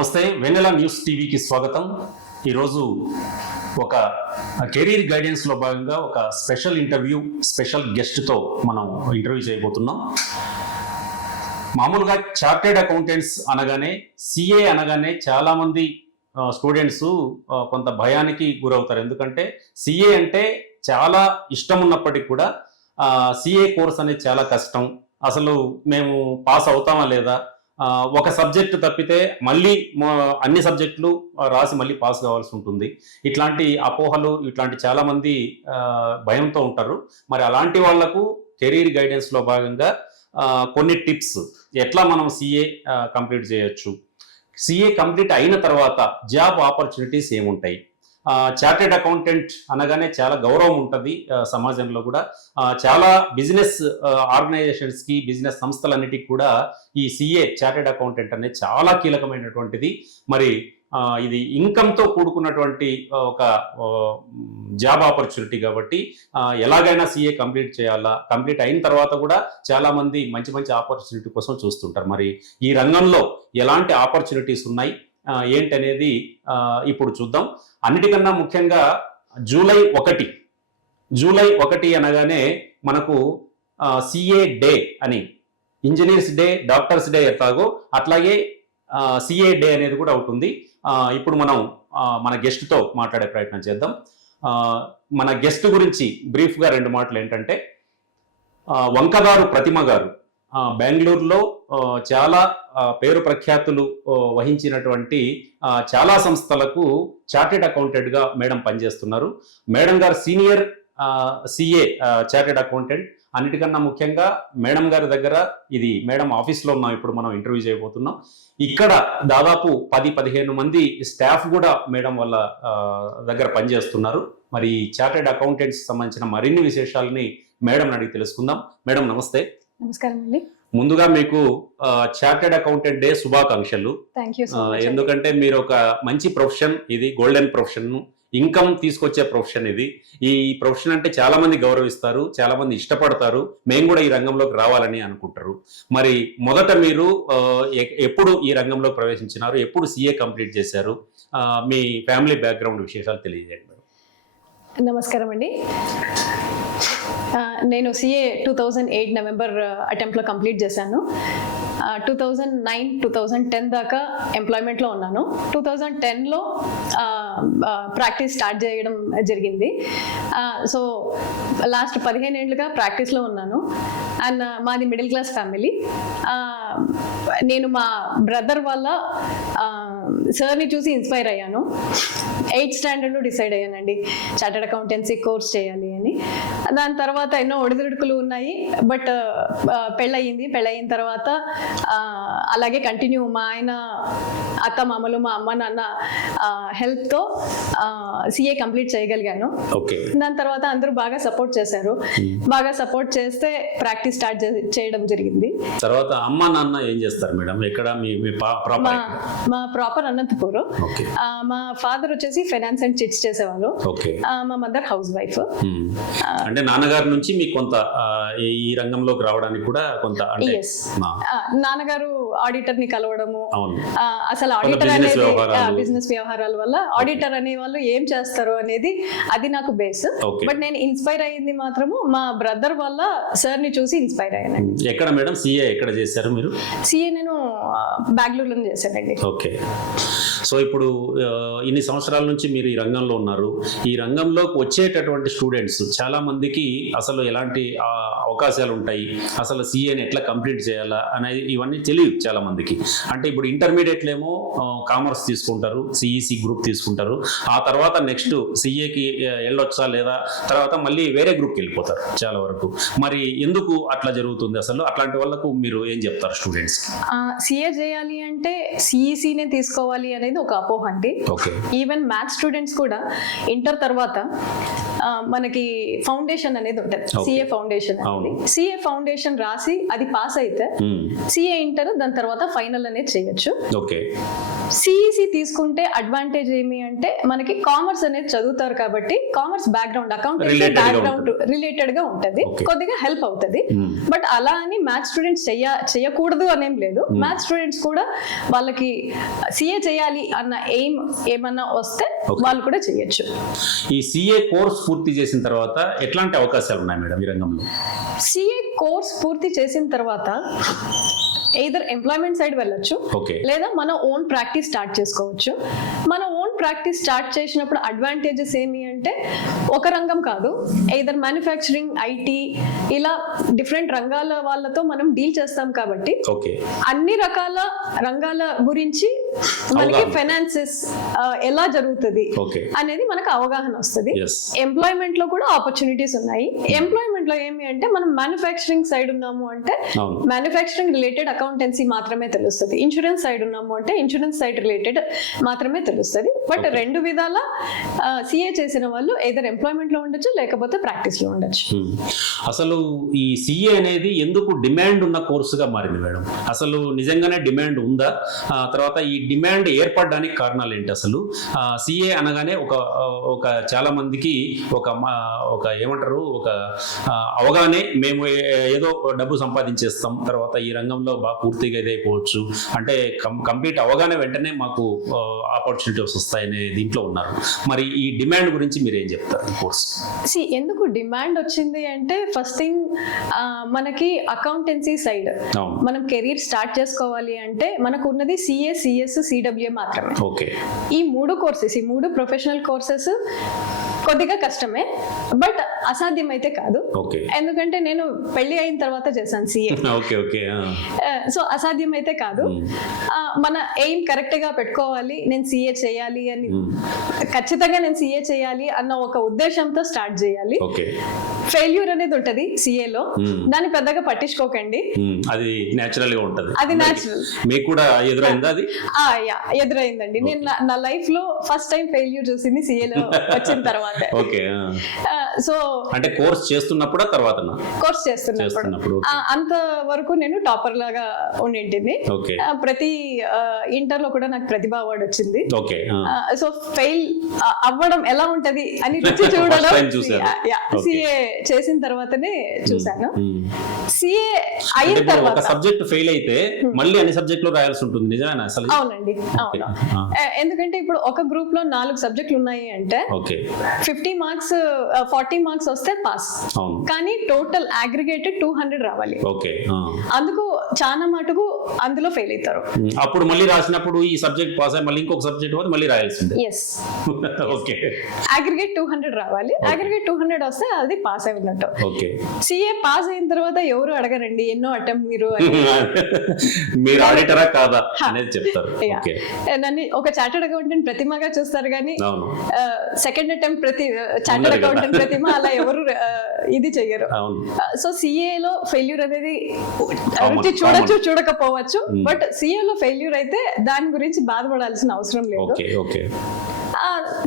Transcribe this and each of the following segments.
నమస్తే, వెన్నెల న్యూస్ టీవీకి స్వాగతం. ఈరోజు ఒక కెరీర్ గైడెన్స్లో భాగంగా ఒక స్పెషల్ ఇంటర్వ్యూ, స్పెషల్ గెస్ట్తో మనం ఇంటర్వ్యూ చేయబోతున్నాం. మామూలుగా చార్టెడ్ అకౌంటెంట్స్ అనగానే, సిఏ అనగానే చాలామంది స్టూడెంట్స్ కొంత భయానికి గురవుతారు. ఎందుకంటే సిఏ అంటే చాలా ఇష్టం ఉన్నప్పటికీ కూడా సిఏ కోర్స్ అనేది చాలా కష్టం. అసలు మేము పాస్ అవుతామా లేదా, ఒక సబ్జెక్టు తప్పితే మళ్ళీ అన్ని సబ్జెక్టులు రాసి మళ్ళీ పాస్ కావాల్సి ఉంటుంది. ఇట్లాంటి అపోహలు, ఇట్లాంటి చాలామంది భయంతో ఉంటారు. మరి అలాంటి వాళ్లకు కెరీర్ గైడెన్స్లో భాగంగా కొన్ని టిప్స్, ఎట్లా మనం సిఏ కంప్లీట్ చేయొచ్చు, సిఏ కంప్లీట్ అయిన తర్వాత జాబ్ ఆపర్చునిటీస్ ఏముంటాయి, చార్టెడ్ అకౌంటెంట్ అనగానే చాలా గౌరవం ఉంటుంది సమాజంలో కూడా. చాలా బిజినెస్ ఆర్గనైజేషన్స్కి, బిజినెస్ సంస్థలన్నిటికీ కూడా ఈ సిఏ చార్టెడ్ అకౌంటెంట్ అనేది చాలా కీలకమైనటువంటిది. మరి ఇది ఇన్కమ్తో కూడుకున్నటువంటి ఒక జాబ్ ఆపర్చునిటీ కాబట్టి ఎలాగైనా సిఏ కంప్లీట్ చేయాలా. కంప్లీట్ అయిన తర్వాత కూడా చాలామంది మంచి మంచి ఆపర్చునిటీ కోసం చూస్తుంటారు. మరి ఈ రంగంలో ఎలాంటి ఆపర్చునిటీస్ ఉన్నాయి ఏంటనేది ఇప్పుడు చూద్దాం. అన్నిటికన్నా ముఖ్యంగా జూలై 1 అనగానే మనకు సిఏ డే అని, ఇంజనీర్స్ డే, డాక్టర్స్ డే ఎట్లాగో అట్లాగే సిఏ డే అనేది కూడా ఉంటుంది. ఇప్పుడు మనం మన గెస్ట్తో మాట్లాడే ప్రయత్నం చేద్దాం. మన గెస్ట్ గురించి బ్రీఫ్గా 2 మాటలు ఏంటంటే, వంకదారు ప్రతిమ గారు బెంగళూరులో చాలా పేరు ప్రఖ్యాతులు వహించినటువంటి చాలా సంస్థలకు చార్టెడ్ అకౌంటెంట్గా మేడం పనిచేస్తున్నారు. మేడం గారు సీనియర్ సిఏ చార్టెడ్ అకౌంటెంట్. అన్నిటికన్నా ముఖ్యంగా మేడం గారి దగ్గర, ఇది మేడం ఆఫీస్లో ఉన్నాం, ఇప్పుడు మనం ఇంటర్వ్యూ చేయబోతున్నాం. ఇక్కడ దాదాపు 10-15 మంది స్టాఫ్ కూడా మేడం వాళ్ళ దగ్గర పనిచేస్తున్నారు. మరి చార్టెడ్ అకౌంటెంట్స్ సంబంధించిన మరిన్ని విశేషాలని మేడం అడిగి తెలుసుకుందాం. మేడం నమస్తే. నమస్కారం అండి. ముందుగా మీకు చార్టెడ్ అకౌంటెంట్ డే శుభాకాంక్షలు. ఎందుకంటే మీరు ఒక మంచి ప్రొఫెషన్, ఇది గోల్డెన్ ప్రొఫెషన్, ఇన్కమ్ తీసుకొచ్చే ప్రొఫెషన్ ఇది. ఈ ప్రొఫెషన్ అంటే చాలా మంది గౌరవిస్తారు, చాలా మంది ఇష్టపడతారు, మేము కూడా ఈ రంగంలోకి రావాలని అనుకుంటారు. మరి మొదట మీరు ఎప్పుడు ఈ రంగంలో ప్రవేశించినారు, ఎప్పుడు సిఏ కంప్లీట్ చేశారు, మీ ఫ్యామిలీ బ్యాక్గ్రౌండ్ విశేషాలు తెలియజేయండి. నమస్కారం అండి. నేను సిఏ 2008 నవంబర్ అటెంప్ట్లో కంప్లీట్ చేశాను. 2009-2010 దాకా ఎంప్లాయ్మెంట్లో ఉన్నాను. 2010లో ప్రాక్టీస్ స్టార్ట్ చేయడం జరిగింది. సో లాస్ట్ 15 ఏళ్ళుగా ప్రాక్టీస్లో ఉన్నాను. అండ్ మాది మిడిల్ క్లాస్ ఫ్యామిలీ. నేను మా బ్రదర్ వల్ల సార్ని చూసి ఇన్స్పైర్ అయ్యాను. 8th స్టాండర్డ్లో డిసైడ్ అయ్యానండి చార్టెడ్ అకౌంటెన్సీ కోర్స్ చేయాలి అని. దాని తర్వాత ఎన్నో ఒడిదుడుకులు ఉన్నాయి. బట్ పెళ్ళయిన తర్వాత అలాగే కంటిన్యూ మా ఆయన, అత్త మామలు, మా అమ్మ నాన్న హెల్ప్తో సిఏ కంప్లీట్ చేయగలిగాను. దాని తర్వాత అందరూ బాగా సపోర్ట్ చేశారు. బాగా సపోర్ట్ చేస్తే ప్రాక్టీస్ స్టార్ట్ చేయడం జరిగింది. తర్వాత అమ్మ నాన్న ఏం చేస్తారు మేడం? ఎక్కడ మా ప్రాపర్ అనంతపూర్. మా ఫాదర్ వచ్చేసి ఫైనాన్స్ అండ్ చిట్స్ చేసేవాళ్ళు. మా మదర్ హౌస్ వైఫ్. అంటే నాన్నగారి నుంచి మీకు కొంత ఈ రంగంలోకి రావడానికి కూడా కొంత, నాన్నగారు ఆడిటర్ ని కలవడము, అసలు ఆడిటర్ అనేది బిజినెస్ వ్యవహారాల వల్ల ఆడిటర్ అనే వాళ్ళు ఏం చేస్తారు అనేది అది నాకు బేస్. బట్ నేను ఇన్స్పైర్ అయ్యింది మాత్రము మా బ్రదర్ వల్ల, సార్ ని చూసి ఇన్స్పైర్ అయ్యాను. ఎక్కడ మేడం సిఏ ఎక్కడ చేశారు మీరు? సిఏ నేను బెంగళూరులో చేశానండి. ఓకే. సో ఇప్పుడు ఇన్ని సంవత్సరాల నుంచి మీరు ఈ రంగంలో ఉన్నారు. ఈ రంగంలోకి వచ్చేటటువంటి స్టూడెంట్స్ చాలా మందికి అసలు ఎలాంటి అవకాశాలు ఉంటాయి, అసలు సిఏని ఎట్లా కంప్లీట్ చేయాలా అనేది ఇవన్నీ తెలియదు చాలా మందికి. అంటే ఇప్పుడు ఇంటర్మీడియట్లో ఏమో కామర్స్ తీసుకుంటారు, సిఈసి గ్రూప్ తీసుకుంటారు, ఆ తర్వాత నెక్స్ట్ సిఏకి వెళ్ళొచ్చా లేదా, తర్వాత మళ్ళీ వేరే గ్రూప్కి వెళ్ళిపోతారు చాలా వరకు. మరి ఎందుకు అట్లా జరుగుతుంది? అసలు అట్లాంటి వాళ్ళకు మీరు ఏం చెప్తారు స్టూడెంట్స్? సిఏ చేయాలి అంటే సిఈసినే తీసుకోవాలి అనేది ఒక అపోహ అండి. ఈవెన్ మ్యాథ్స్ స్టూడెంట్స్ కూడా ఇంటర్ తర్వాత మనకి ఫౌండేషన్ అనేది ఉంటుంది, సిఏ ఫౌండేషన్ అనేది. సిఏ ఫౌండేషన్ రాసి అది పాస్ అయితే సిఏ ఇంటర్, దాని తర్వాత ఫైనల్ అనేది చేయొచ్చు. సిఈసి తీసుకుంటే అడ్వాంటేజ్ ఏమి అంటే మనకి కామర్స్ అనేది చదువుతారు కాబట్టి commerce background, accountancy background related గా ఉంటది, కొద్దిగా హెల్ప్ అవుతుంది. బట్ అలా అని మ్యాథ్స్ స్టూడెంట్స్ చేయకూడదు అనేం లేదు. మ్యాథ్స్ స్టూడెంట్స్ కూడా వాళ్ళకి సిఏ చేయాలి అన్న ఎయిమ్ ఏమన్నా వస్తే వాళ్ళు కూడా చేయొచ్చు. ఈ సిఏ కోర్స్ పూర్తి చేసిన తర్వాత ఎట్లాంటి అవకాశాలు ఉన్నాయి మేడం ఈ రంగంలో? సిఏ కోర్స్ పూర్తి చేసిన తర్వాత ఎయిదర్ ఎంప్లాయ్మెంట్ సైడ్ వెళ్ళొచ్చు, లేదా మన ఓన్ ప్రాక్టీస్ స్టార్ట్ చేసుకోవచ్చు. మన ఓన్ ప్రాక్టీస్ స్టార్ట్ చేసినప్పుడు అడ్వాంటేజెస్ ఏమి అంటే ఒక రంగం కాదు, ఎయిదర్ మ్యానుఫ్యాక్చరింగ్, ఐటీ, ఇలా డిఫరెంట్ రంగాల వాళ్ళతో మనం డీల్ చేస్తాం కాబట్టి అన్ని రకాల రంగాల గురించి మనకి ఫైనాన్సెస్ ఎలా జరుగుతుంది అనేది మనకు అవగాహన వస్తుంది. ఎంప్లాయ్మెంట్ లో కూడా ఆపర్చునిటీస్ ఉన్నాయి. ఎంప్లాయ్మెంట్ లో ఏమి అంటే మనం మ్యానుఫ్యాక్చరింగ్ సైడ్ ఉన్నాము అంటే మ్యానుఫ్యాక్చరింగ్ రిలేటెడ్ అకౌంటెన్సీ మాత్రమే తెలుస్తుంది. ఇన్సూరెన్స్ సైడ్ ఉన్నాము అంటే ఇన్సూరెన్స్ సైడ్ రిలేటెడ్ మాత్రమే తెలుస్తుంది. బట్ రెండు విధాల సిఏ చేసిన వాళ్ళు ఏదైనా ఎంప్లాయ్మెంట్ లో ఉండొచ్చు, లేకపోతే ప్రాక్టీస్ లో ఉండొచ్చు. అసలు ఈ సిఏ అనేది ఎందుకు డిమాండ్ ఉన్న కోర్సుగా మారింది మేడం? అసలు నిజంగానే డిమాండ్ ఉందా? తర్వాత ఈ డిమాండ్ ఏర్పడడానికి కారణాలు ఏంటి? అసలు సిఏ అనగానే ఒక చాలా మందికి ఒక ఏమంటారు, ఒక అవగానే మేము ఏదో డబ్బు సంపాదించేస్తాం, తర్వాత ఈ రంగంలో బాగా పూర్తిగా ఇదైపోవచ్చు అంటే కంప్లీట్ అవగానే వెంటనే మాకు ఆపర్చునిటీస్ వస్తాయనే దీంట్లో ఉన్నారు. మరి ఈ డిమాండ్ గురించి మీరు ఏం చెప్తారు? కోర్స్ ఎందుకు డిమాండ్ వచ్చింది అంటే ఫస్ట్ థింగ్ మనకి అకౌంటెన్సీ సైడ్ మనం కెరీర్ స్టార్ట్ చేసుకోవాలి అంటే మనకు ఉన్నది సిఏ, సిఎస్, సిడబ్ల్యూఏ మాత్రమే. ఈ మూడు కోర్సెస్, ఈ మూడు ప్రొఫెషనల్ కోర్సెస్ కొద్దిగా కష్టమే, బట్ అసాధ్యం అయితే కాదు. ఎందుకంటే నేను పెళ్లి అయిన తర్వాత చేశాను సిఏ, సో అసాధ్యం అయితే కాదు. మన ఎయిమ్ కరెక్ట్ గా పెట్టుకోవాలి, నేను సిఏ చేయాలి అని, ఖచ్చితంగా నేను సిఏ చేయాలి అన్న ఒక ఉద్దేశంతో స్టార్ట్ చేయాలి. ఫెయిల్యూర్ అనేది ఉంటది సిఏలో, దాన్ని పెద్దగా పట్టించుకోకండి, అది నేచురల్ గా ఉంటది. అది నేచురల్. మీకు కూడా ఎదురైందా అది? ఎదురైందండి. నేను నా లైఫ్ లో ఫస్ట్ టైం ఫెయిల్యూర్ చూసింది సిఏలో వచ్చిన తర్వాత. సో అంటే కోర్స్ చేస్తున్నప్పుడు, తర్వాత కోర్స్ చేస్తున్నప్పుడు అంత వరకు నేను టాపర్ లాగా ఉండింటిని. ప్రతి ఇంటర్ లో కూడా నాకు ప్రతిభ అవార్డు వచ్చింది. సో ఫెయిల్ అవ్వడం ఎలా ఉంటది అని రుచి చూడడం సిఏ చేసిన తర్వాతనే చూసాను. సిఏ అయిన తర్వాత సబ్జెక్ట్ ఫెయిల్ అయితే మళ్ళీ అన్ని సబ్జెక్టులు రాయాల్సి ఉంటుంది. నిజమేనా అసలు? అవునండి, అవును. ఎందుకంటే ఇప్పుడు ఒక గ్రూప్ లో 4 సబ్జెక్టులు ఉన్నాయి అంటే 50 మార్క్స్ 40 మార్క్స్ వస్తే పాస్, కానీ టోటల్ అగ్రిగేటెడ్ 200 రావాలి. అందుకు చాలా మటుకు అందులో ఫెయిల్ అవుతారు. అప్పుడు మళ్ళీ రాసినప్పుడు ఈ సబ్జెక్ట్ పాస్ అయ్యి మళ్ళీ ఇంకొక సబ్జెక్ట్ మళ్ళీ రాయాల్సిందే. అగ్రిగేట్ 200 రావాలి. అగ్రిగేట్ 200 వస్తే అది పాస్ అయి ఉన్నట్టు. సిఏ పాస్ అయిన తర్వాత ఎవరు అడగరండి ఎన్నో అటెంప్ట్ మీరు ఆడిటరా కాదా అనేది చెప్తారు. నన్ను ఒక చార్టెడ్ అకౌంటెంట్ ప్రతిమగా చూస్తారు, కానీ సెకండ్ అటెంప్ట్ చార్టెడ్ అకౌంటెంట్ ప్రతిమ అలా ఎవరు ఇది చెయ్యరు. సో సిఏ లో ఫెయిల్యూర్ అనేది రుచి చూడొచ్చు, చూడకపోవచ్చు, బట్ సిఏ లో ఫెయిల్యూర్ అయితే దాని గురించి బాధపడాల్సిన అవసరం లేదు.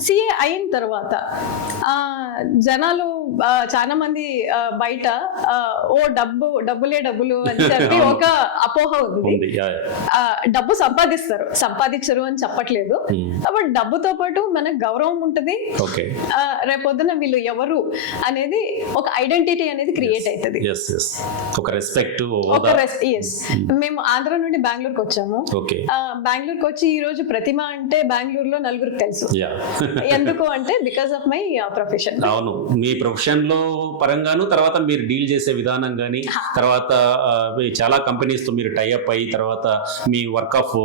సిఏ అయిన తర్వాత జనాలు చాలా మంది బయట డబ్బులు అని చెప్పి ఒక అపోహ ఉంది. డబ్బు సంపాదించరు అని చెప్పట్లేదు, బట్ డబ్బుతో పాటు మనకు గౌరవం ఉంటుంది. రేపొద్దున వీళ్ళు ఎవరు అనేది ఒక ఐడెంటిటీ అనేది క్రియేట్ అవుతుంది. మేము ఆంధ్ర నుండి బెంగళూరుకి వచ్చాము. బెంగళూరుకి వచ్చి ఈ రోజు ప్రతిమ అంటే బెంగళూరులో నలుగురికి తెలుసు. ఎందుకు అంటే బికాస్ ఆఫ్ మై ప్రొఫెషన్. అవును, మీ ప్రొఫెషన్ లో పరంగాను, తర్వాత మీరు డీల్ చేసే విధానం గానీ, తర్వాత చాలా కంపెనీస్ తో మీరు టైఅప్ అయ్యి, తర్వాత మీ వర్క్ ఆఫ్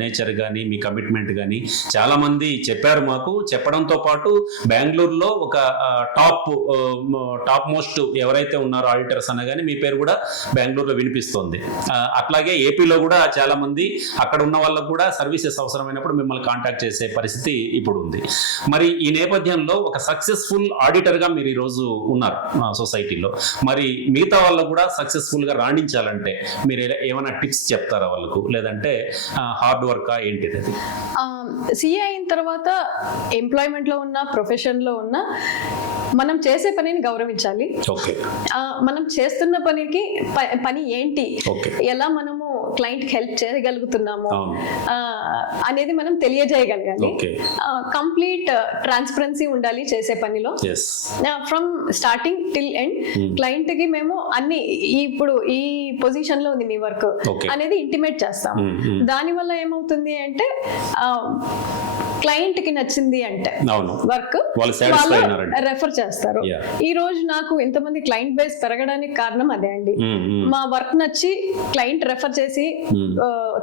నేచర్ గానీ, మీ కమిట్మెంట్ గానీ చాలా మంది చెప్పారు మాకు. చెప్పడంతో పాటు బెంగళూరులో ఒక టాప్ మోస్ట్ ఎవరైతే ఉన్నారో ఆడిటర్స్ అనగానే మీ పేరు కూడా బెంగళూరులో వినిపిస్తోంది. అట్లాగే ఏపీలో కూడా చాలా మంది అక్కడ ఉన్న వాళ్ళకు కూడా సర్వీసెస్ అవసరమైనప్పుడు మిమ్మల్ని కాంటాక్ట్ చేసే పరిస్థితి ఇప్పుడు ఉంది. మరి ఈ నేపథ్యంలో ఒక సక్సెస్ఫుల్ ఆడిటర్ గా మీరు ఈరోజు ఉన్నారు సొసైటీలో. మరి మిగతా వాళ్ళకు కూడా సక్సెస్ఫుల్ గా రాణించాలంటే మీరు ఏమైనా టిప్స్ చెప్తారా వాళ్ళకు, లేదంటే హార్డ్ వర్క్ ఏంటిది అది? సిఏ అయిన తర్వాత ఎంప్లాయ్మెంట్ లో ఉన్న, ప్రొఫెషన్ లో ఉన్న, మనం చేసే పనిని గౌరవించాలి. ఓకే. మనం చేస్తున్న పనికి పని ఏంటి, ఓకే, ఎలా మనము క్లయింట్ కి హెల్ప్ చేయగలుగుతున్నాము అవును. అనేది మనం తెలియజేయగలగాలి. ఓకే. కంప్లీట్ ట్రాన్స్పరెన్సీ ఉండాలి చేసే పనిలో. Yes. From starting till end client కి మేము అన్ని ఇప్పుడు ఈ పొజిషన్ లో ఉంది మీ వర్క్ Okay. అనేది ఇంటిమేట్ చేస్తాము. దాని వల్ల ఏమవుతుంది అంటే క్లయింట్ కి నచ్చింది అంటే అవును, వర్క్ వాళ్ళు satisfy అయినారంటే. రెఫర్ చేస్తారు. Yeah. ఈ రోజు నాకు ఇంతమంది క్లయింట్ బేస్ పెరగడానికి కారణం అదే అండి. మా వర్క్ నచ్చి క్లయింట్ రెఫర్ చేసి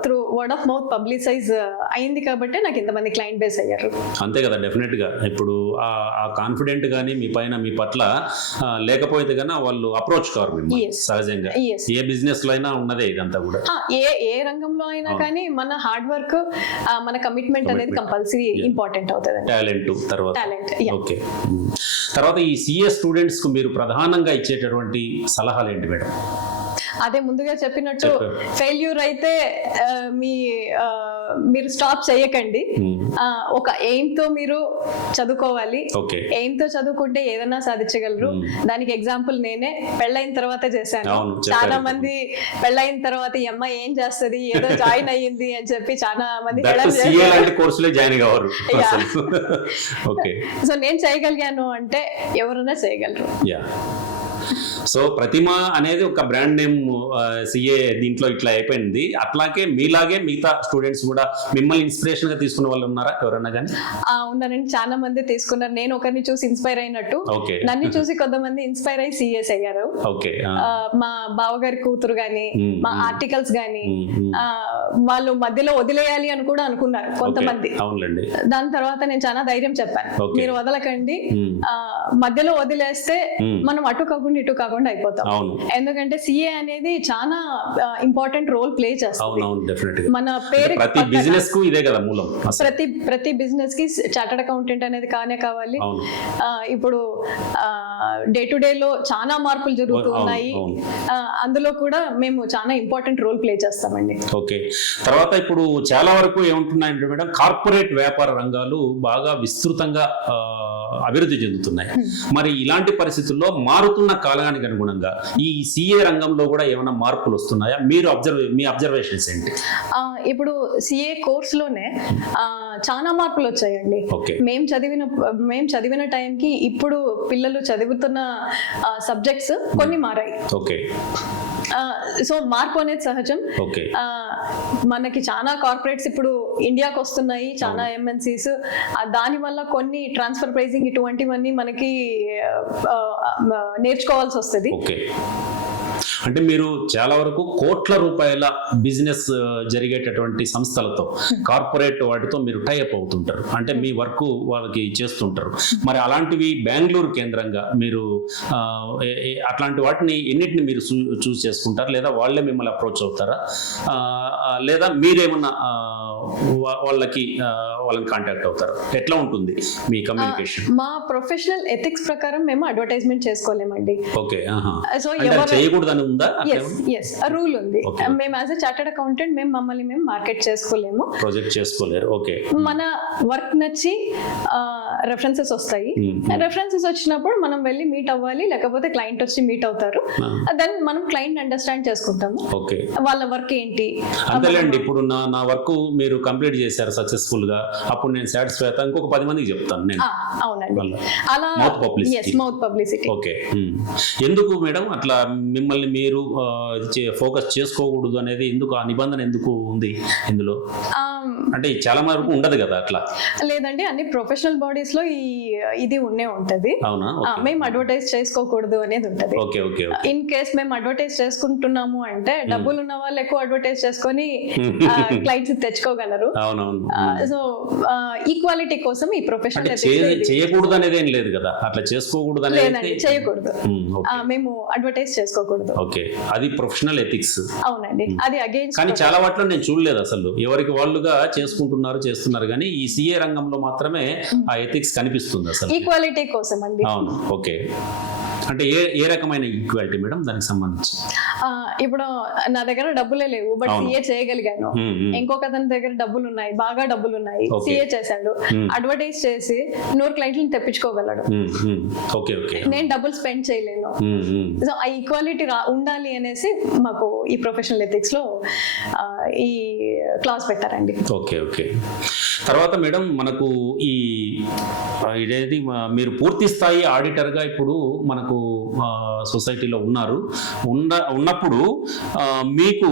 through word of mouth publicise అయింది కాబట్టి నాకు ఇంతమంది క్లయింట్ బేస్ అయ్యారు. అంతే కదా, డెఫినెట్ గా. ఇప్పుడు ఆ కాన్ఫిడెంట్ గానీ మీ పైన, మీ పట్ల లేకపోతే కన్నా వాళ్ళు అప్రోచ్ కారు మిమ్మల్ని. Yes. సహజంగా Yes. ఏ బిజినెస్ లో అయినా ఉన్నదే ఇదంతా కూడా. ఏ రంగంలో అయినా కానీ మన హార్డ్ వర్క్, మన కమిట్మెంట్ అనేది కంపల్సరీ ఇంపార్టెంట్ అవుతుంది. టాలెంట్ తర్వాత. టాలెంట్. ఓకే. తర్వాత ఈ సిఏ స్టూడెంట్స్ కు మీరు ప్రధానంగా ఇచ్చేటటువంటి సలహాలు ఏంటి మేడం? అదే ముందుగా చెప్పినట్టు ఫెయిల్యూర్ అయితే మీరు స్టాప్ చేయకండి. ఒక ఎయిమ్ తో మీరు చదువుకోవాలి. ఎయిమ్ తో చదువుకుంటే ఏదైనా సాధించగలరు. దానికి ఎగ్జాంపుల్ నేనే. పెళ్ళైన తర్వాత చేశాను. చాలా మంది పెళ్ళైన తర్వాత ఈ అమ్మాయి ఏం చేస్తుంది, ఏదో జాయిన్ అయ్యింది అని చెప్పి చాలా మంది సో నేను చేయగలిగాను అంటే ఎవరైనా చేయగలరు. సో ప్రతిమ అనేది ఒక బ్రాండ్ నేమ్ సిఏ దీంట్లో ఇట్లా అయిపోయింది. అట్లాగే మీలాగే మిగతా స్టూడెంట్స్ కూడా మిమ్మల్ని ఇన్స్పిరేషన్ గా తీసుకున్న వాళ్ళు ఉన్నారా ఎవరన్నా కానీ? ఉన్నారండి, చాలా మంది తీసుకున్నారు. నేను ఒకరిని చూసి ఇన్స్పైర్ అయినట్టు నన్ను చూసి కొంతమంది ఇన్స్పైర్ అయ్యి సిఎస్ అయ్యారు. మా బావగారి కూతురు గాని, మా ఆర్టికల్స్ గాని వాళ్ళు మధ్యలో వదిలేయాలి అని కూడా అనుకున్నారు కొంతమంది. దాని తర్వాత నేను చాలా ధైర్యం చెప్పాను, మీరు వదలకండి, మధ్యలో వదిలేస్తే మనం అటు కాకుండా ఇటు కాకుండా అయిపోతాం. ఎందుకంటే సిఏ అనేది చాలా ఇంపార్టెంట్ రోల్ ప్లే చేస్తుంది. మన పేరు ప్రతి బిజినెస్ కి చార్టర్డ్ అకౌంటెంట్ అనేది కావాలి. ఇప్పుడు డే టు డే లో చాలా మార్పులు జరుగుతున్నాయి. అందులో కూడా మేము చాలా ఇంపార్టెంట్ రోల్ ప్లే చేస్తామండి. ఓకే. తర్వాత ఇప్పుడు చాలా వరకు ఏముంటున్నాయంటే మేడం, కార్పొరేట్ వ్యాపార రంగాలు బాగా విస్తృతంగా అభివృద్ధి చెందుతున్నాయి. మరి ఇలాంటి పరిస్థితుల్లో మారుతున్న కాలానికి అనుగుణంగా ఈ సిఏ రంగంలో కూడా ఏమైనా మార్పులు వస్తున్నాయా? మీ అబ్జర్వేషన్స్ ఏంటి? ఇప్పుడు సిఏ కోర్స్ లోనే చాలా మార్పులు వచ్చాయండి. మేము చదివిన టైంకి ఇప్పుడు పిల్లలు చదువుతున్న సబ్జెక్ట్స్ కొన్ని మారాయి. సో మార్పు అనేది సహజం. మనకి చాలా కార్పొరేట్స్ ఇప్పుడు ఇండియాకి వస్తున్నాయి, చాలా ఎంఎన్సీస్. దాని వల్ల కొన్ని ట్రాన్స్ఫర్ ప్రైజింగ్ ఇటువంటివన్నీ మనకి నేర్చుకోవాల్సి వస్తుంది. అంటే మీరు చాలా వరకు కోట్ల రూపాయల బిజినెస్ జరిగేటటువంటి సంస్థలతో, కార్పొరేట్ వాటితో మీరు టైఅప్ అవుతుంటారు, అంటే మీ వర్క్ వాళ్ళకి చేస్తుంటారు. మరి అలాంటివి బెంగళూరు కేంద్రంగా మీరు అట్లాంటి వాటిని ఎన్నిటిని మీరు చూస్ చేసుకుంటారు, లేదా వాళ్ళే మిమ్మల్ని అప్రోచ్ అవుతారా, లేదా మీరేమన్నా వాళ్ళని కాంటాక్ట్ అవుతారు? ఎట్లా ఉంటుంది మీ కమ్యూనికేషన్? మా ప్రొఫెషనల్ ఎథిక్స్ ప్రకారం మేము అడ్వర్టైజ్మెంట్ చేసుకోలేమండి. సో చేయకూడదని ఉందా? రూల్ ఉంది. మేము యాజ్ ఎ చార్టర్డ్ అకౌంటెంట్ మమ్మల్ని మేము మార్కెట్ చేసుకోలేము, ప్రాజెక్ట్ చేసుకోలేరు. మన వర్క్ నచ్చి రెఫరెన్సెస్ వస్తాయి. రెఫరెన్సెస్ వచ్చినప్పుడు మనం వెళ్ళి మీట్ అవ్వాలి, లేకపోతే క్లయింట్ వచ్చి మీట్ అవుతారు. దెన్ మనం క్లయింట్ అండర్స్టాండ్ చేసుకుంటాము, వాళ్ళ వర్క్ ఏంటి. అంతేలేండి, ఇప్పుడు నా వర్క్ మీరు కంప్లీట్ చేశారు సక్సెస్ఫుల్ గా, అప్పుడు నేను సాటిస్ఫై అవుతాను, ఇంకొక 10 మందికి చెప్తాను నేను. అవునండి, అలా మౌత్ పబ్లిసిటీ. ఎందుకు మేడం అట్లా మిమ్మల్ని మీరు ఫోకస్ చేసుకోకూడదు అనేది ఎందుకు, ఆ నిబంధన ఎందుకు ఉంది ఇందులో? అంటే చాలా వరకు ఉండదు కదా అట్లా. లేదండి, అన్ని ప్రొఫెషనల్ బాడీస్ లో ఇది ఉంటది. మేము అడ్వర్టైజ్ చేసుకోకూడదు అనేది ఉంటది. ఇన్ కేస్ మేము అడ్వర్టైజ్ చేసుకుంటున్నాము అంటే డబ్బులు ఉన్న వాళ్ళు ఎక్కువ అడ్వర్టైజ్ చేసుకొని క్లయింట్స్ తెచ్చుకోగలరు. సో ఈక్వాలిటీ కోసం ఈ ప్రొఫెషనల్ చేయకూడదు అనేది ఏం లేదు కదా, అట్లా చేసుకోకూడదు అనేది చేయకూడదు. మేము అడ్వర్టైజ్ చేసుకోకూడదు. అది ప్రొఫెషనల్ ఎథిక్స్. అవునండి, అది అగైన్స్. కానీ చాలా వాటిలో నేను చూడలేదు అసలు, ఎవరికి వాళ్ళుగా చేస్తున్నారు కానీ ఈ సిఏ రంగంలో మాత్రమే ఆ ఎథిక్స్ కనిపిస్తుంది అసలు. ఈక్వాలిటీ కోసం అండి. అవును, ఓకే. అంటే ఏ రకమైన ఈక్వాలిటీ మేడం దానికి సంబంధించి? ఇప్పుడు నా దగ్గర డబ్బులే లేవు, బట్ సిఏ చేయగలిగాను. ఇంకొక అతని దగ్గర డబ్బులు ఉన్నాయి, బాగా డబ్బులు ఉన్నాయి, సిఏ చేశాడు, అడ్వర్టైజ్ చేసి 100 క్లయింట్లను తెప్పించుకోగలడు. నేను డబ్బులు స్పెండ్ చేయలేను. సో ఆ ఈక్వాలిటీ ఉండాలి అనేసి మాకు ఈ ప్రొఫెషనల్ ఎథిక్స్ లో ఈ క్లాస్ పెట్టారండి. ఓకే. తర్వాత మేడం మనకు ఇదేది మీరు పూర్తి స్థాయి ఆడిటర్గా ఇప్పుడు మనకు సొసైటీలో ఉన్నప్పుడు మీకు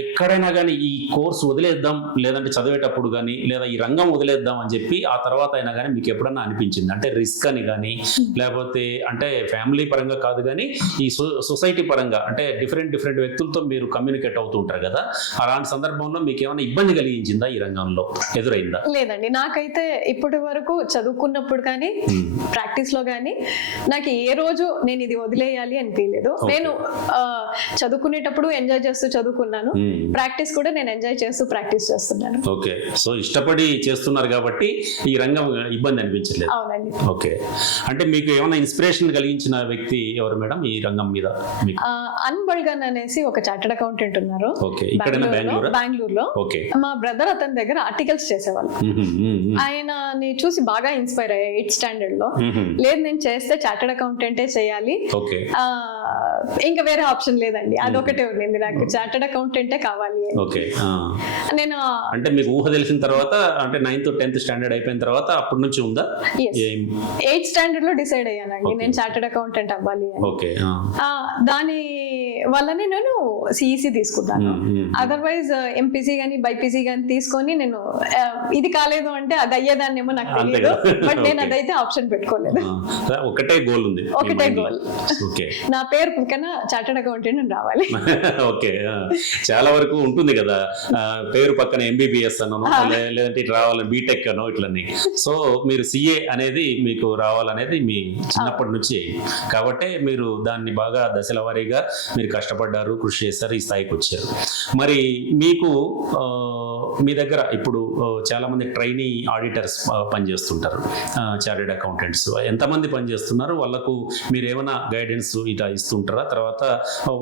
ఎక్కడైనా కానీ ఈ కోర్స్ వదిలేద్దాం, లేదంటే చదివేటప్పుడు కానీ లేదా ఈ రంగం వదిలేద్దాం అని చెప్పి ఆ తర్వాత అయినా కానీ మీకు ఎప్పుడన్నా అనిపించింది? అంటే రిస్క్ అని కానీ లేకపోతే అంటే ఫ్యామిలీ పరంగా కాదు కానీ ఈ సొసైటీ పరంగా అంటే డిఫరెంట్ వ్యక్తులతో మీరు కమ్యూనికేట్ అవుతూ ఉంటారు కదా, అలాంటి సందర్భంలో మీకు ఏమైనా ఇబ్బంది కలిగించిందా ఈ రంగంలో, ఎదురైందా? లేదండి, నాకైతే ఇప్పటి వరకు చదువుకున్నప్పుడు కానీ ప్రాక్టీస్ లో కానీ నాకు ఏ రోజు నేను ఇది వదిలేయాలి అనిపించలేదు. నేను చదువుకునేటప్పుడు ఎంజాయ్ చేస్తూ చదువుకున్నాను, ప్రాక్టీస్ కూడా నేను ఎంజాయ్ చేస్తూ ప్రాక్టీస్ చేస్తున్నాను. ఓకే, సో ఇష్టపడి చేస్తున్నారు కాబట్టి ఈ రంగం ఇబ్బంది అనిపించలేదు. అవునండి. ఓకే, అంటే మీకు ఏమైనా ఇన్స్పిరేషన్ కలిగించిన వ్యక్తి ఎవరు మేడం ఈ రంగం మీద? అన్బల్గన్ అనేసి ఒక చార్టర్డ్ అకౌంటెంట్ ఉన్నారు. ఓకే, ఇక్కడ బెంగళూరులో. ఓకే, మా బ్రదర్ అతని దగ్గర ఆర్టికల్స్ చేసేవాళ్ళు. ఆయనని చూసి బాగా ఇన్స్పైర్ అయ్యా 8th స్టాండర్డ్ లో. లేదు, నేను చేస్తే చార్టర్డ్ అకౌంటెంటే చేయాలి, ఇంకా వేరే ఆప్షన్ లేదండి, అదొకటే ఉండింది నాకు, చార్టర్డ్ అకౌంటెంటే కావాలి. ఓకే, నేను అంటే మీకు ఊహ తెలిసిన తర్వాత అంటే 9th 10th స్టాండర్డ్ అయిపోయిన తర్వాత అప్పటి నుంచి ఉందా? 8th స్టాండర్డ్ లో డిసైడ్ అయ్యానండి నేను చార్టర్డ్ అకౌంటెంట్ అవ్వాలి అని. ఓకే, దాని వల్లనే నేను సిఈసి తీసుకున్నాను. అదర్వైజ్ ఎంపీసీ గానీ బైపీసీ గానీ తీసుకొని నేను ఇది కాలేదు అంటే అది అయ్యేదాన్నేమో నాకు తెలియదు, బట్ నేను అదైతే ఆప్షన్ పెట్టుకోలేదు. ఒకటే గోల్ ఉంది. ఒకటే గోల్, నా పేరు పక్కన చార్టర్డ్ అకౌంటెంట్ రావాలి. ఓకే, చాలా వరకు ఉంటుంది కదా పేరు పక్కన ఎంబీబీఎస్ అనో లేదంటే ఇట్లా రావాలని బీటెక్ అనో ఇట్లని. సో మీరు సిఏ అనేది మీకు రావాలనేది మీ చిన్నప్పటి నుంచి, కాబట్టి మీరు దాన్ని బాగా దశల వారీగా మీరు కష్టపడ్డారు, కృషి చేశారు, ఈ స్థాయికి వచ్చారు. మరి మీకు మీ దగ్గర ఇప్పుడు చాలా మంది ట్రైనీ ఆడిటర్స్ పనిచేస్తుంటారు, చార్టర్డ్ అకౌంటెంట్స్ ఎంతమంది పనిచేస్తున్నారు? వాళ్ళకు మీరు ఏమైనా గైడెన్స్ ఇట్లా ఇస్తుంటారా? తర్వాత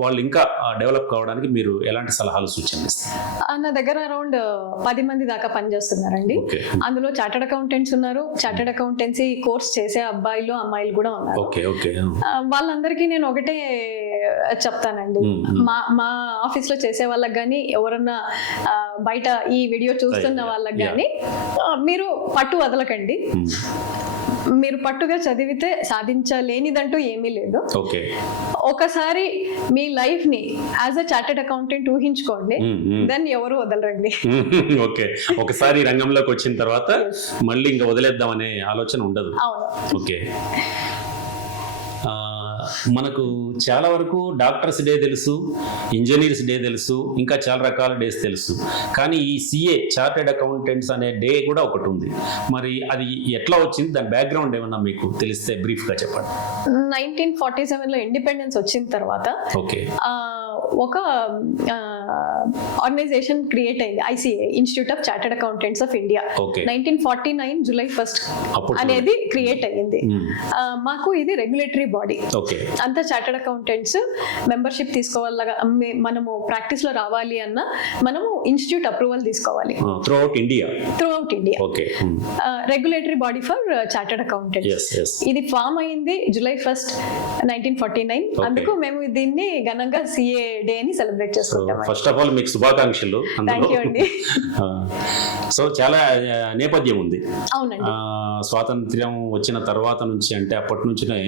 వాళ్ళు ఇంకా డెవలప్ కావడానికి మీరు ఎలాంటి సలహాలు సూచనలు ఇస్తారు? నా దగ్గర అరౌండ్ 10 మంది దాకా పనిచేస్తున్నారండి. అందులో చార్టర్డ్ అకౌంటెంట్స్ ఉన్నారు, చార్టర్డ్ అకౌంటెన్సీ కోర్స్ చేసే అబ్బాయిలు అమ్మాయిలు కూడా ఉన్నారు. వాళ్ళందరికీ నేను ఒకటే చెప్తానండి, మా ఆఫీస్ లో చేసే వాళ్ళకి కానీ ఎవరన్నా బయట ఈ వీడియో చూస్తున్న వాళ్ళకి కానీ మీరు పట్టు వదలకండి. మీరు పట్టుగా చదివితే సాధించలేనిదంటూ ఏమీ లేదు. ఒకసారి మీ లైఫ్ ని యాజ్ అ చార్టర్డ్ అకౌంటెంట్ ఊహించుకోండి, దెన్ ఎవరు వదలరండి. ఓకే, ఒకసారి రంగంలోకి వచ్చిన తర్వాత మళ్ళీ ఇంకా వదిలేద్దాం అనే ఆలోచన ఉండదు. అవును. ఓకే, మనకు చాలా వరకు డాక్టర్స్ డే తెలుసు, ఇంజనీర్స్ డే తెలుసు, ఇంకా చాలా రకాల డేస్ తెలుసు, కానీ ఈ సిఏ చార్టెడ్ అకౌంటెంట్స్ అనే డే కూడా ఒకటి ఉంది. మరి అది ఎట్లా వచ్చింది, దాని బ్యాక్గ్రౌండ్ ఏమన్నా మీకు తెలిస్తే బ్రీఫ్ గా చెప్పండి. 1947 లో ఇండిపెండెన్స్ వచ్చిన తర్వాత ఒక ఆర్గనైజేషన్ క్రియేట్ అయింది, ICA, institute of chartered accountants of India. 1949 July 1 అనేది క్రియేట్ అయ్యింది. మాకు ఇది రెగ్యులేటరీ బాడీ, అంతా చార్టర్డ్ అకౌంటెంట్స్ మెంబర్షిప్ తీసుకోవాలి. మనము ప్రాక్టీస్ లో రావాలి అన్న మనము ఇన్స్టిట్యూట్ అప్రూవల్ తీసుకోవాలి through out India. Regulatory body for chartered accountants. ఇది ఫామ్ అయింది జూలై 1, 1949. అందుకు మేము దీన్ని ఘనంగా సిఏ డే అని సెలబ్రేట్ చేసుకుంటాం. ఫస్ట్ ఆఫ్ ఆల్ మీకు శుభాకాంక్షలు. సో చాలా నేపథ్యం ఉంది. అవునండి, స్వాతంత్ర్యం వచ్చిన తర్వాత నుంచి అంటే అప్పటి నుంచినే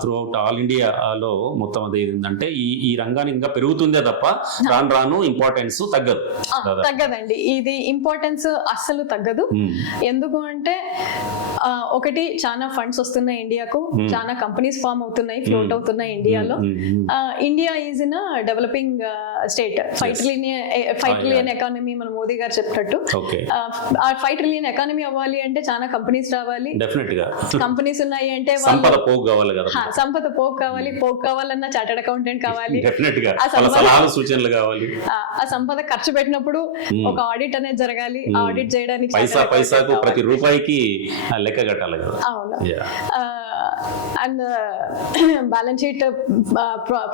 త్రూ అవుట్ ఆల్ ఇండియాలో మొత్తం అది ఏంటంటే ఈ రంగానికి ఇంకా పెరుగుతుందే తప్ప రాను ఇంపార్టెన్స్ తగ్గదండి. ఇది ఇంపార్టెన్స్ అస్సలు తగ్గదు. ఎందుకు అంటే ఒకటి చాలా ఫండ్స్ వస్తున్నాయి ఇండియాకు, చాలా కంపెనీస్ ఫామ్ అవుతున్నాయి, ఫ్లోట్ అవుతున్నాయి ఇండియాలో. India is in develop developing state. 5 trillion economy మన మోదీ గారు చెప్పినట్టు. ఆ 5 ట్రిలియన్ ఎకానమీ అవ్వాలి అంటే చాలా కంపెనీస్ రావాలి. డెఫినెట్ గా కంపెనీస్ ఉన్నాయి అంటే సంపద పోగు కావాలి కదా. సంపద పోగు కావాలన్నా చార్టర్డ్ అకౌంటెంట్ కావాలి. డెఫినెట్ గా సలహాలు సూచనలు కావాలి. ఆ సంపద ఖర్చు పెట్టినప్పుడు ఒక ఆడిట్ అనేది జరగాలి. ఆడిట్ చేయడానికి పైసాకు ప్రతి రూపాయికి లెక్క కట్టాలి కదా. అవును. And balance sheet,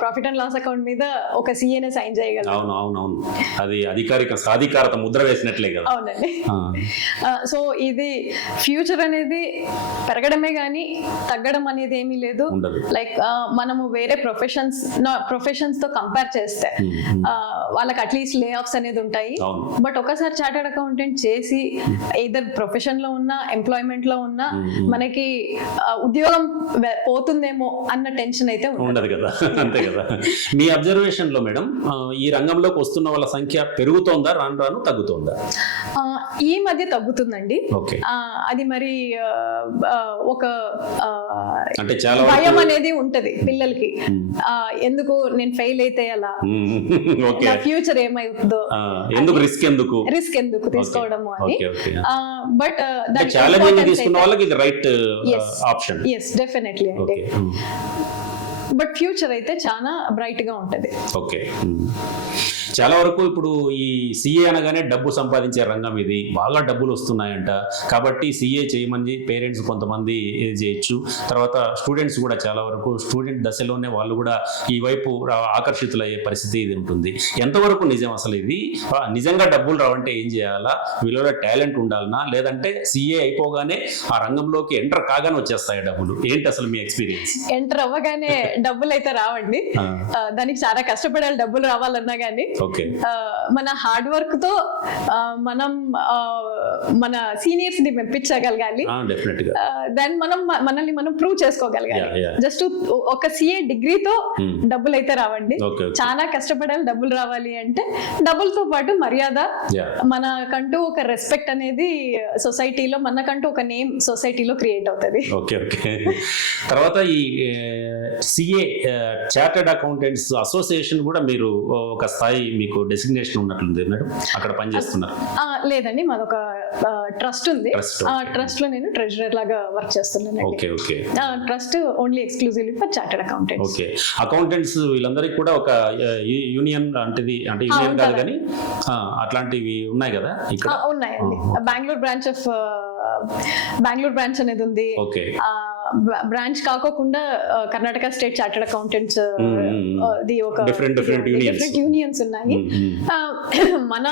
profit and loss account మీద ఒక సీఏనే సైన్ చేయగలరు. అవును, అది అధికారిక సాధికారత ముద్ర వేసినట్లే కదా. అవునండి. సో ఇది ఫ్యూచర్ అనేది పెరగడమే గానీ తగ్గడం అనేది ఏమీ లేదు. లైక్ మనము వేరే ప్రొఫెషన్స్ తో కంపేర్ చేస్తే వాళ్ళకి అట్లీస్ట్ లే ఆఫ్స్ అనేది ఉంటాయి. బట్ ఒకసారి చార్టర్డ్ అకౌంటెంట్ చేసి either ప్రొఫెషన్ లో ఉన్నా ఎంప్లాయ్మెంట్ లో ఉన్నా మనకి ఉద్యోగం పోతుందేమో అన్న టెన్షన్ అయితే ఉండదు కదా. అంతే కదా. మీ అబ్జర్వేషన్ లో మేడం ఈ రంగంలోకి వస్తున్న వాళ్ళ సంఖ్య పెరుగుతోందా, రాను తగ్గుతోందా? ఈ మధ్య తగ్గుతుందండి. అది మరి ఒక అంటే చాలా భయం అనేది ఉంటది పిల్లలకి. ఎందుకు నేను ఫెయిల్ అయితే అలా, ఫ్యూచర్ ఏమైతుందో, రిస్క్ ఎందుకు తీసుకోవడము అని. బట్ ఛాలెంజ్ తీసుకున్న వాళ్ళకి ఇది రైట్ ఆప్షన్. yes definitely అండి. బట్ ఫ్యూచర్ అయితే చాలా బ్రైట్ గా ఉంటది. ఓకే. చాలా వరకు ఇప్పుడు ఈ సిఏ అనగానే డబ్బు సంపాదించే రంగం, ఇది బాగా డబ్బులు వస్తున్నాయంట కాబట్టి సిఏ చేయమని పేరెంట్స్ కొంతమంది చేయొచ్చు. తర్వాత స్టూడెంట్స్ కూడా చాలా వరకు స్టూడెంట్ దశలోనే వాళ్ళు కూడా ఈ వైపు ఆకర్షితులయ్యే పరిస్థితి ఇది ఉంటుంది. ఎంతవరకు నిజం అసలు ఇది? నిజంగా డబ్బులు రావంటే ఏం చేయాలా? వీళ్ళలో టాలెంట్ ఉండాలనా, లేదంటే సిఏ అయిపోగానే ఆ రంగంలోకి ఎంటర్ కాగానే వచ్చేస్తాయి డబ్బులు? ఏంటి అసలు మీ ఎక్స్పీరియన్స్? ఎంటర్ అవ్వగానే డబ్బులు అయితే రావండి. దానికి చాలా కష్టపడాలి డబ్బులు రావాలన్నా గానీ. మన హార్డ్ వర్క్ తో మనం మన సీనియర్స్ ని మెప్పించగలగాలి. దెన్ మనల్ని మనం ప్రూవ్ చేసుకోగలగాలి. జస్ట్ ఒక సిఏ డిగ్రీతో డబ్బులు అయితే రావండి. చాలా కష్టపడాలి డబ్బులు రావాలి అంటే. డబ్బులతో పాటు మర్యాద, మనకంటూ ఒక రెస్పెక్ట్ అనేది సొసైటీలో, మనకంటూ ఒక నేమ్ సొసైటీలో క్రియేట్ అవుతుంది. తర్వాత ఈ సిఏ చార్టర్డ్ అకౌంటెంట్స్ అసోసియేషన్ కూడా మీరు ఒక స్థాయి మీకు డెసిగ్నేషన్ ఉన్నట్లుంది మేడం, అక్కడ పనిచేస్తున్నారు? లేదండి, మాదొక ట్రస్ట్ ఉంది. ట్రస్ట్ లో నేను ట్రెజరర్ లాగా వర్క్ చేస్తున్నాను. Trust only exclusively for chartered accountants. Okay. Accountants వీళ్ళందరికీ కూడా ఒక యూనియన్ అంటే యూనియన్ కాదు కానీ అట్లాంటివి ఉన్నాయి కదా ఇక్కడ? ఉన్నాయండి. బెంగళూరు బ్రాంచ్ అనేది ఉంది. బ్రాంచ్ కాకోకుండా Karnataka state chartered accountants the ఒక డిఫరెంట్ యూనియన్స్ ఉన్నాయి. మన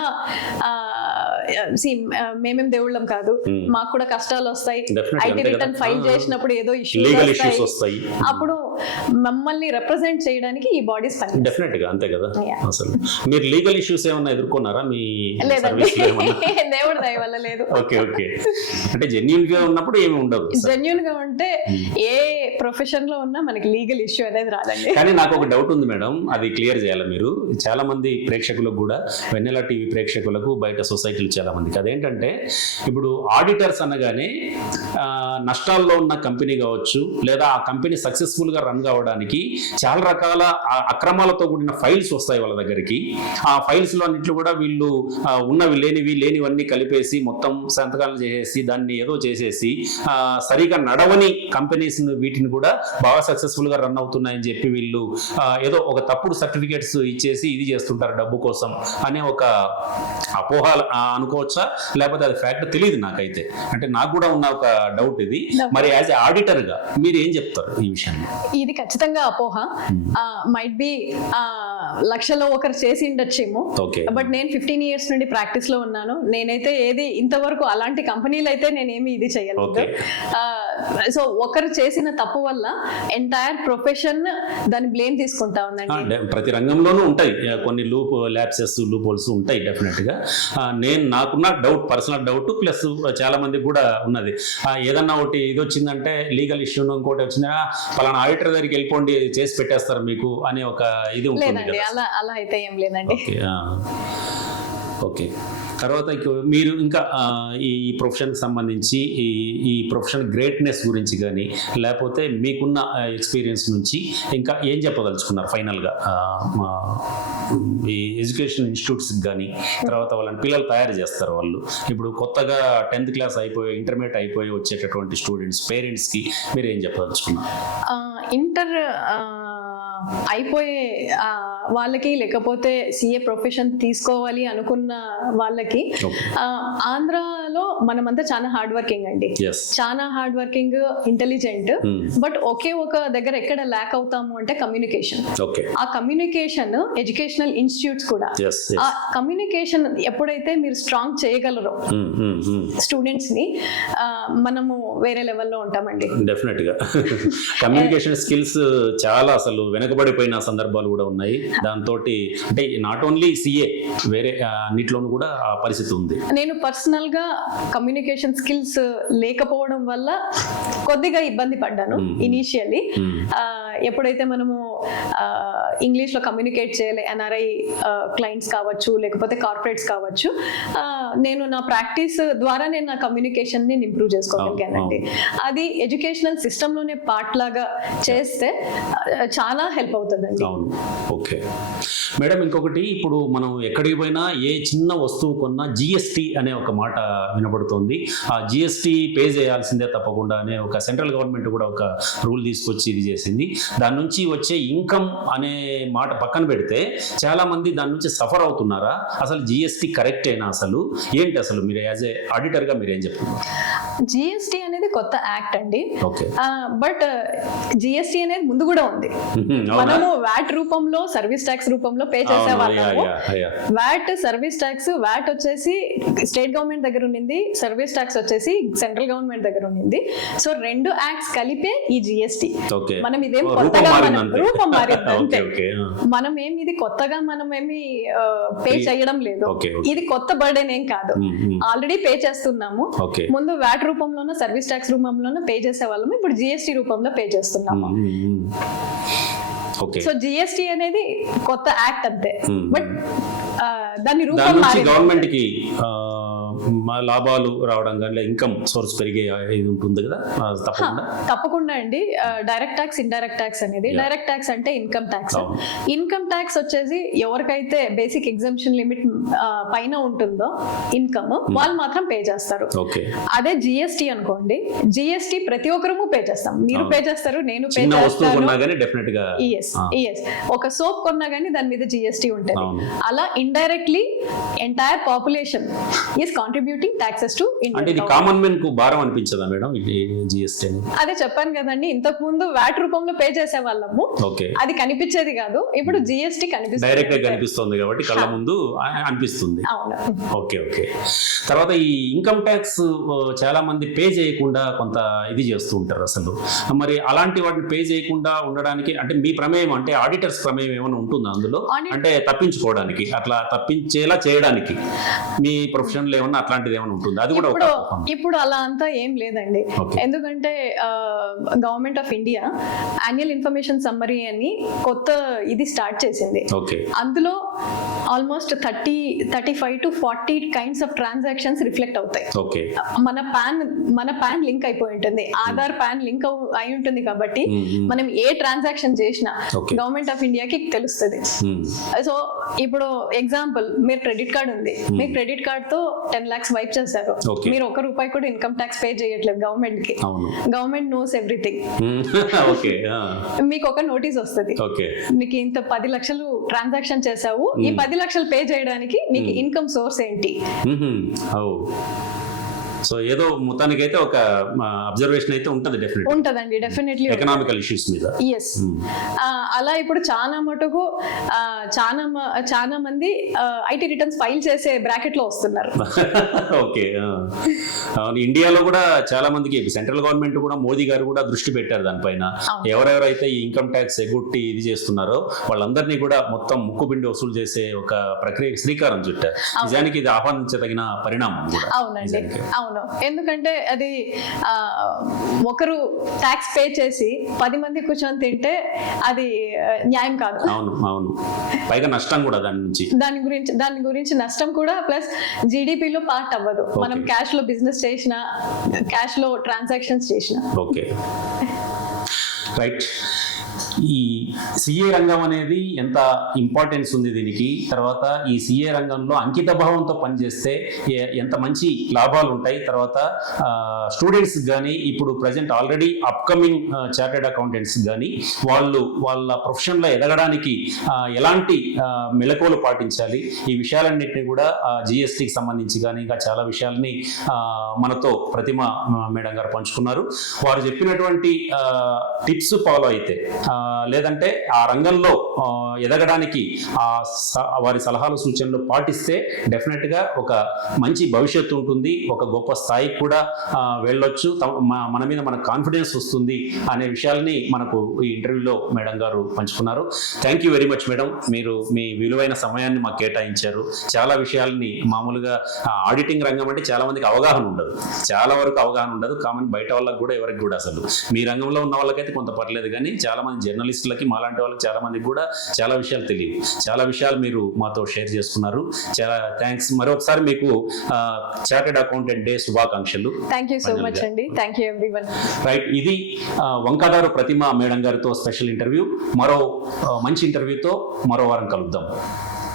మేమేం దేవుళ్ళం కాదు, మాకు కూడా కష్టాలు వస్తాయి. ఐటీ రిటర్న్ ఫైల్ చేసినప్పుడు ఏదో ఇష్యూస్ వస్తాయి. అప్పుడు మమ్మల్ని రిప్రజెంట్ చేయడానికి ఈ బాడీస్ పని. డెఫినెట్ గా అంతే కదా. అసలు మీరు లీగల్ ఇష్యూస్ ఏమన్నా ఎదుర్కొన్నారా మీ లేదండి? దేవుడి దయ వల్ల లేదు. ఓకే. అంటే జెన్యూన్ గా ఉన్నప్పుడు ఏమి ఉండదు. జెన్యూన్ గా ఉంటే ఏ ప్రొఫెషన్ లో ఉన్నా మనకి లీగల్ ఇష్యూ అనేది రాదండి. కానీ నాకు ఒక డౌట్ ఉంది మేడం, అది క్లియర్ చేయాలి మీరు. చాలా మంది ప్రేక్షకులకు కూడా, వెన్నెల టీవీ ప్రేక్షకులకు, బయట సొసైటీలు చాలా మందికి అదేంటంటే, ఇప్పుడు ఆడిటర్స్ అనగానే నష్టాల్లో ఉన్న కంపెనీ కావచ్చు, లేదా ఆ కంపెనీ సక్సెస్ఫుల్ గా రన్ కావడానికి చాలా రకాల అక్రమాలతో కూడిన ఫైల్స్ వస్తాయి వాళ్ళ దగ్గరికి. ఆ ఫైల్స్ లో అన్నింటిలో కూడా వీళ్ళు ఉన్నవి లేనివన్నీ కలిపేసి మొత్తం సంతకాలు చేసేసి దాన్ని ఏదో చేసేసి సరిగా నడవని కంపెనీస్ వీటిని కూడా బాగా సక్సెస్ఫుల్ గా రన్ అవుతున్నాయని చెప్పి వీళ్ళు ఏదో ఒక తప్పుడు సర్టిఫికేట్స్ ఇచ్చేసి ఇది చేస్తుంటారు డబ్బు కోసం అనే ఒక అపోహ అనుకోవచ్చా, లేకపోతే అది ఫ్యాక్ట్ తెలియదు నాకైతే. అంటే నాకు కూడా ఉన్న ఒక డౌట్ ఇది. మరి యాజ్ ఏ ఆడిటర్ గా మీరు ఏం చెప్తారు ఈ విషయంలో? ఇది ఖచ్చితంగా అపోహ. మైట్ బి లక్షలో ఒకరు చేసి ఉండొచ్చేమో, బట్ నేను 15 years నుండి ప్రాక్టీస్ లో ఉన్నాను. నేనైతే ఏది ఇంతవరకు అలాంటి కంపెనీలు అయితే నేనేమి ఇది చేయలేదు. సో ఒకరు చేసిన తప్పు వల్ల ఎంటైర్ ప్రొఫెషన్ దాన్ని బ్లేమ్ తీసుకుంటా ఉందండి. ప్రతి రంగంలోనూ ఉంటాయి కొన్ని లూప్ హోల్స్ ఉంటాయి డెఫినెట్ గా. నాకున్న డౌట్, పర్సనల్ డౌట్ ప్లస్ చాలా మందికి కూడా ఉన్నది. ఏదన్నా ఒకటి ఇది వచ్చిందంటే లీగల్ ఇష్యూ, ఇంకోటి వచ్చిందా పలానా ఆడిటర్ దగ్గరికి వెళ్ళిపోండి చేసి పెట్టేస్తారు మీకు అనే ఒక ఇది ఉంటుంది. అలా అయితే ఏం లేదండి. ఓకే. తర్వాత మీరు ఇంకా ఈ ప్రొఫెషన్కి సంబంధించి ఈ ప్రొఫెషన్ గ్రేట్నెస్ గురించి కానీ లేకపోతే మీకున్న ఎక్స్పీరియన్స్ నుంచి ఇంకా ఏం చెప్పదలుచుకున్నారు ఫైనల్గా ఈ ఎడ్యుకేషన్ ఇన్స్టిట్యూట్స్కి కానీ తర్వాత వాళ్ళని పిల్లలు తయారు చేస్తారు వాళ్ళు ఇప్పుడు కొత్తగా 10th క్లాస్ అయిపోయి ఇంటర్మీడియట్ అయిపోయి వచ్చేటటువంటి స్టూడెంట్స్ పేరెంట్స్కి మీరు ఏం చెప్పదలుచుకున్నారు? ఇంటర్ అయిపోయే వాళ్ళకి లేకపోతే సిఏ ప్రొఫెషన్ తీసుకోవాలి అనుకున్న వాళ్ళకి ఆంధ్రాలో మనమంతా చాలా హార్డ్ వర్కింగ్ అండి, చాలా హార్డ్ వర్కింగ్, ఇంటెలిజెంట్. బట్ ఒకే ఒక దగ్గర ఎక్కడ ల్యాక్ అవుతాము అంటే కమ్యూనికేషన్. ఆ కమ్యూనికేషన్ ఎడ్యుకేషనల్ ఇన్స్టిట్యూట్స్ కూడా ఆ కమ్యూనికేషన్ ఎప్పుడైతే మీరు స్ట్రాంగ్ చేయగలరో స్టూడెంట్స్ ని మనము వేరే లెవెల్లో ఉంటామండి. డెఫినెట్ గా కమ్యూనికేషన్ స్కిల్స్ చాలా అసలు వెనకబడిపోయిన సందర్భాలు కూడా ఉన్నాయి. దాంతో అంటే నాట్ ఓన్లీ సిఏ వేరే అన్నిట్లోనూ కూడా ఆ పరిస్థితి ఉంది. నేను పర్సనల్ గా కమ్యూనికేషన్ స్కిల్స్ లేకపోవడం వల్ల కొద్దిగా ఇబ్బంది పడ్డాను ఇనీషియల్లీ. ఎప్పుడైతే మనము ఇంగ్లీష్ లో కమ్యూనికేట్ చేయాలి, ఎన్ఆర్ఐ క్లయింట్స్ కావచ్చు లేకపోతే కార్పొరేట్స్ కావచ్చు, నేను నా ప్రాక్టీస్ ద్వారా నేను నా కమ్యూనికేషన్ ని ఇంప్రూవ్ చేసుకోగలిగానండి. అది ఎడ్యుకేషనల్ సిస్టమ్ లోనే పార్ట్ లాగా చేస్తే చాలా హెల్ప్ అవుతుందండి. ఓకే మేడం, ఇంకొకటి ఇప్పుడు మనం ఎక్కడికి పోయినా ఏ చిన్న వస్తువు కొన్నా జిఎస్టి అనే ఒక మాట వినబడుతుంది. ఆ జిఎస్టి పే చేయాల్సిందే తప్పకుండా అనే ఒక సెంట్రల్ గవర్నమెంట్ కూడా ఒక రూల్ తీసుకొచ్చి ఇది చేసింది. దాని నుంచి వచ్చే ఇన్కమ్ అనే మాట పక్కన పెడితే చాలా మంది దాని నుంచి సఫర్ అవుతున్నారా? అసలు జిఎస్టి కరెక్ట్ అయినా అసలు ఏంటి? అసలు మీరు యాజ్ ఏ ఆడిటర్ గా మీరు ఏం చెప్తున్నారు? జిఎస్టి అనేది కొత్త యాక్ట్ అండి, బట్ జిఎస్టి అనేది ముందు కూడా ఉంది. మనము వ్యాట్ రూపంలో సర్వీస్ ట్యాక్స్ రూపంలో పే చేసేవాళ్ళము. వ్యాట్ సర్వీస్ ట్యాక్స్, వ్యాట్ వచ్చేసి స్టేట్ గవర్నమెంట్ దగ్గర ఉన్నింది, సర్వీస్ ట్యాక్స్ వచ్చేసి సెంట్రల్ గవర్నమెంట్ దగ్గర ఉన్నింది. సో రెండు యాక్ట్స్ కలిపే ఈ జిఎస్టి. మనం ఇదేం కొత్తగా రూపం మారింది అంతే. మనం ఏమి ఇది కొత్తగా మనం ఏమి పే చేయడం లేదు. ఇది కొత్త బర్డెన్ ఏం కాదు, ఆల్రెడీ పే చేస్తున్నాము. ముందు వ్యాట్ రూపంలోనూ సర్వీస్ ట్యాక్స్ రూపంలోనూ పే చేసే వాళ్ళము, ఇప్పుడు జిఎస్టి రూపంలో పే చేస్తున్నాము. సో జిఎస్టి అనేది కొత్త యాక్ట్ అంతే, బట్ దాని రూపం గవర్నమెంట్ కి లాభాలు రావడం కానీ ఇన్కమ్ సోర్స్ పెరిగే ఇది ఉంటుంది కదా తప్పకుండా అండి. డైరెక్ట్ ట్యాక్స్, ఇండైరెక్ట్ ట్యాక్స్ అనేది, డైరెక్ట్ ట్యాక్స్ అంటే ఇన్కమ్ ట్యాక్స్. ఇన్కమ్ ట్యాక్స్ వచ్చేసి ఎవరికైతే బేసిక్ ఎగ్జంప్షన్ లిమిట్ పైన ఉంటుందో ఇన్కమ్ వాళ్ళు మాత్రం పే చేస్తారు. అదే జిఎస్టి అనుకోండి, జిఎస్టి ప్రతి ఒక్కరూ పే చేస్తాం. మీరు పే చేస్తారు, నేను పే చేస్తాను. ఒక సోప్ కొన్నా గానీ దాని మీద జిఎస్టి ఉంటుంది. అలా indirectly entire population is contributing taxes to India. అంటే ఇది కామన్ మ్యాన్ కు భారం అనిపించదా మేడం జిఎస్టి? అదే చెప్పాను కదండి, ఇంతకు ముందు వ్యాట్ రూపంలో పే చేసే వాళ్ళము, అది కనిపించేది కాదు. ఇప్పుడు జిఎస్టి కనిపిస్తుంది, డైరెక్ట్ గా కనిపిస్తుంది కాబట్టి కళ్ళ ముందు అనిపిస్తుంది. ఓకే. తర్వాత ఈ ఇన్కమ్ ట్యాక్స్ చాలా మంది పే చేయకుండా కొంత ఇది చేస్తూ ఉంటారు. అసలు మరి అలాంటి వాటిని పే చేయకుండా ఉండడానికి అంటే మీ ప్రమేయం, అంటే ఆడిటర్స్ ప్రమేయం ఏమైనా ఉంటుందా అందులో? అంటే తప్పించుకోవడానికి, అట్లా తప్పించేలా చేయడానికి మీ ప్రొఫెషన్ ఏమన్నా అట్లాంటిది ఏమైనా ఉంటుంది? అది కూడా ఇప్పుడు అలా అంతా ఏం లేదండి. ఎందుకంటే government of India annual information summary అని కొత్త ఇది స్టార్ట్ చేసింది. అందులో almost 35 to 40 kinds of transactions reflect అవుతాయి. మన పాన్ లింక్ అయిపోయి ఉంటుంది, ఆధార్ పాన్ లింక్ అయి ఉంటుంది కాబట్టి మనం ఏ ట్రాన్సాక్షన్ చేసినా గవర్నమెంట్ ఆఫ్ ఇండియాకి తెలుస్తుంది. సో ఇప్పుడు ఎగ్జాంపుల్, మీరు క్రెడిట్ కార్డ్ ఉంది, మీ క్రెడిట్ కార్డ్ తో 10 lakhs వైప్ చేశారు, మీరు ₹1 కూడా ఇన్కమ్ ట్యాక్స్ పే చేయట్లేదు గవర్నమెంట్ కి. Government knows everything. మీకు ఒక నోటీస్ వస్తుంది, నీకు ఇంత 10 లక్షలు ట్రాన్సాక్షన్ చేశావు, ఈ 10 లక్షలు పే చేయడానికి నీకు ఇన్కమ్ సోర్స్ ఏంటి? సో ఏదో మొత్తానికి అయితే ఒక అబ్జర్వేషన్ అయితే ఉంటుంది, డెఫినెట్లీ ఎకనామికల్ ఇష్యూస్ మీద. అలా ఇప్పుడు చాలా మటుకు చాలా మంది ఐటీ రిటర్న్స్ ఫైల్ చేసే బ్రాకెట్ లో వస్తున్నారు. ఓకే. ఇండియాలో కూడా చాలా మందికి సెంట్రల్ గవర్నమెంట్ కూడా, మోదీ గారు కూడా దృష్టి పెట్టారు దానిపైన. ఎవరెవరైతే ఈ ఇన్కమ్ ట్యాక్స్ ఎగ్గొట్టి ఇది చేస్తున్నారో వాళ్ళందరినీ కూడా మొత్తం ముక్కుపిండి వసూలు చేసే ఒక ప్రక్రియ శ్రీకారం చుట్టారు. నిజానికి ఇది ఆహ్వానించదగిన పరిణామం కూడా. అవునండి, అవును, ఎందుకంటే అది ఒకరు ట్యాక్స్ పే చేసి 10 మంది కూర్చొని తింటే అది న్యాయం కాదు. అవును అవును, పైగా నష్టం కూడా దాని గురించి నష్టం కూడా, ప్లస్ జీడిపిలో పార్ట్ అవ్వదు. మనం క్యాష్ లో బిజినెస్ చేసినా, క్యాష్ లో ట్రాన్సాక్షన్స్ చేసినా. Okay, right. ఈ సిఏ రంగం అనేది ఎంత ఇంపార్టెన్స్ ఉంది దీనికి, తర్వాత ఈ సిఏ రంగంలో అంకిత భావంతో పనిచేస్తే ఎంత మంచి లాభాలు ఉంటాయి, తర్వాత స్టూడెంట్స్ కానీ ఇప్పుడు present already upcoming chartered accountants కానీ వాళ్ళ ప్రొఫెషన్లో ఎదగడానికి ఎలాంటి మెలకువలు పాటించాలి, ఈ విషయాలన్నింటినీ కూడా జిఎస్టికి సంబంధించి కానీ ఇంకా చాలా విషయాల్ని మనతో ప్రతిమ మేడం గారు పంచుకున్నారు. వారు చెప్పినటువంటి టిప్స్ ఫాలో అయితే లేదంటే ఆ రంగంలో ఎదగడానికి వారి సలహాలు సూచనలు పాటిస్తే డెఫినెట్గా ఒక మంచి భవిష్యత్తు ఉంటుంది, ఒక గొప్ప స్థాయికి కూడా వెళ్ళొచ్చు, మన మీద మనకు కాన్ఫిడెన్స్ వస్తుంది అనే విషయాల్ని మనకు ఈ ఇంటర్వ్యూలో మేడం గారు పంచుకున్నారు. Thank you very much madam, మీరు మీ విలువైన సమయాన్ని మాకు కేటాయించారు. చాలా విషయాల్ని, మామూలుగా ఆడిటింగ్ రంగం అంటే చాలా మందికి అవగాహన ఉండదు, చాలా వరకు అవగాహన ఉండదు, కామన్ బయట వాళ్ళకి కూడా ఎవరికి కూడా. అసలు మీ రంగంలో ఉన్న వాళ్ళకైతే కొంత పర్లేదు, కానీ చాలా మంది జర్నలిస్టులకి, మాలాంటి వాళ్ళకి చాలా మందికి కూడా చాలా విషయాలు తెలియదు. చాలా విషయాలు మీరు మాతో షేర్ చేసుకున్నారు. చాలా థ్యాంక్స్. మరొకసారి మీకు చార్టెడ్ అకౌంటెంట్ డే శుభాకాంక్షలు. థ్యాంక్ యూ సో మచ్ అండి. Thank you everyone. రైట్, ఇది వంకాదారు ప్రతిమ మేడం గారితో స్పెషల్ ఇంటర్వ్యూ. మరో మంచి ఇంటర్వ్యూతో మరో వారం కలుద్దాం.